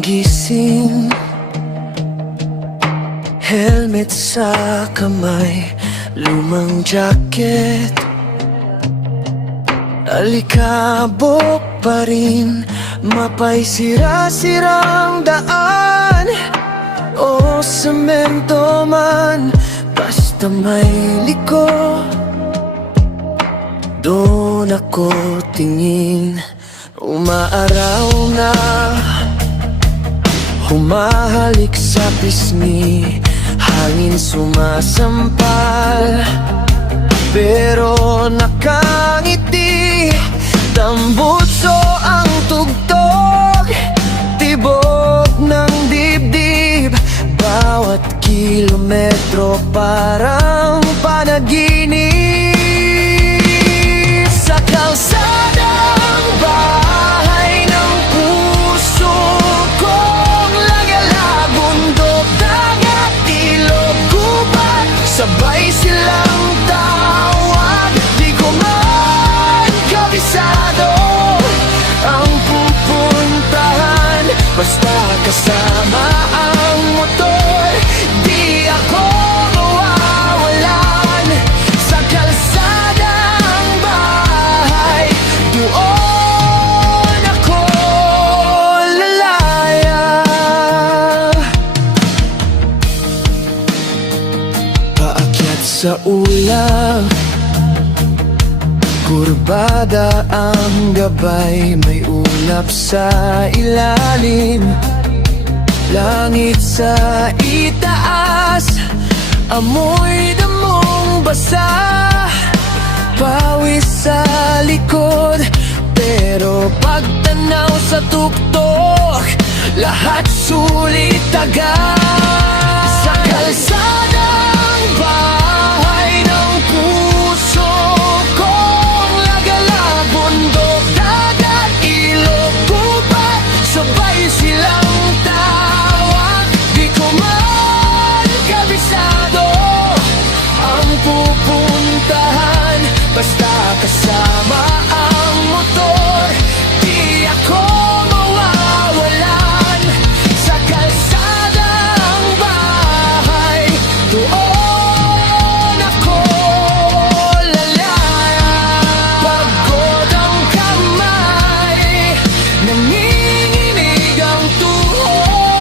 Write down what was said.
gising, helmet sa kamay, lumang jacket, alikabok pa rin, mapay sira-sirang daan o semento man, basta may liko, doon ako tingin. Umaaraw na, humahalik sa pisngi, hangin sumasampal, pero nakangiti. Tambutso ang tugtog, tibok ng dibdib, bawat kilometro parang panaginip. Sa kalsadang bahay ng puso kong lagala, bundok, dagat, ilog, gubat, sabay silang tawag. Di ko man kabisado ang pupuntahan, basta kasama ang motor, di ako mawawalan. Sa kalsadang bahay, doon ako lalaya. Paakyat sa ulap, kurbada ang gabay, may ulap sa ilalim, langit sa itaas, amoy damong basa, pawis sa likod, pero pagtanaw sa tuktok, lahat sulit agad. Sa kalsada